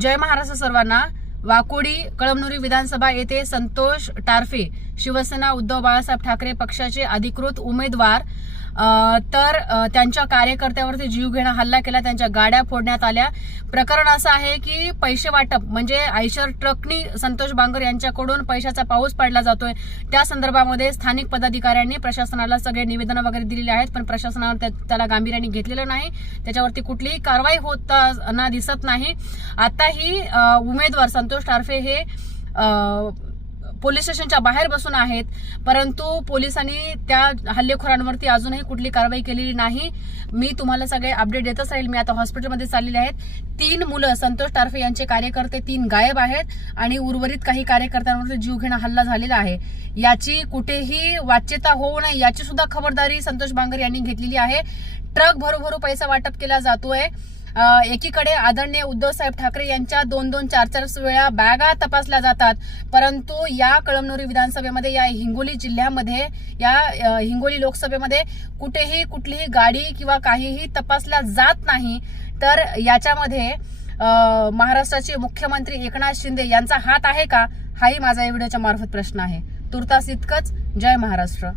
जय महाराष्ट्र सर्वांना. वाकोडी कळमनुरी विधानसभा येथे संतोष टारफे शिवसेना उद्धव बाळासाहेब ठाकरे पक्षाचे अधिकृत उमेदवार तर त्यांच्या कार्यकर्त्यावरती जीव घेणा हल्ला केला त्यांच्या गाड्या फोडण्यात आल्या. प्रकरण असं आहे की पैसे वाटप म्हणजे आयशर ट्रकनी संतोष बांगर यांच्याकडून पैशाचा पाऊस पाडला जातोय. त्या संदर्भामध्ये स्थानिक पदाधिकाऱ्यांनी प्रशासनाला सगळे निवेदनं वगैरे दिलेली आहेत पण प्रशासनावर त्या- त्याला गांभीर्याने घेतलेलं नाही. त्याच्यावरती कुठलीही कारवाई होताना दिसत नाही. आताही उमेदवार संतोष टारफे हे पोलीस स्टेशनच्या बाहेर बसून आहेत. परंतु पोलिसांनी त्या हल्लेखोरांवरती अजूनही कुठली कारवाई केलेली नाही. मी तुम्हाला सगळे अपडेट देतच राहील. मी आता हॉस्पिटलमध्ये चाललेले आहेत. तीन मुलं संतोष टारफे यांचे कार्यकर्ते तीन गायब आहेत आणि उर्वरित काही कार्यकर्त्यांवरती जीवघेणा हल्ला झालेला आहे. याची कुठेही वाच्यता होऊ नये याची सुद्धा खबरदारी संतोष बांगर यांनी घेतलेली आहे. ट्रक भरोभरू पैसा वाटप केला जातोय. एकीकडे आदरणीय उद्धव साहेब ठाकरे यांच्या दोन दोन चार चार वेळा बॅगा तपासल्या जातात. परंतु या कळमनुरी विधानसभेमध्ये या हिंगोली जिल्ह्यामध्ये या हिंगोली लोकसभेमध्ये कुठेही कुठलीही गाडी किंवा काहीही तपासल्या जात नाही. तर याच्यामध्ये महाराष्ट्राचे मुख्यमंत्री एकनाथ शिंदे यांचा हात आहे का? हाही माझा या व्हिडिओच्या मार्फत प्रश्न आहे. तुर्तास इतकंच. जय महाराष्ट्र.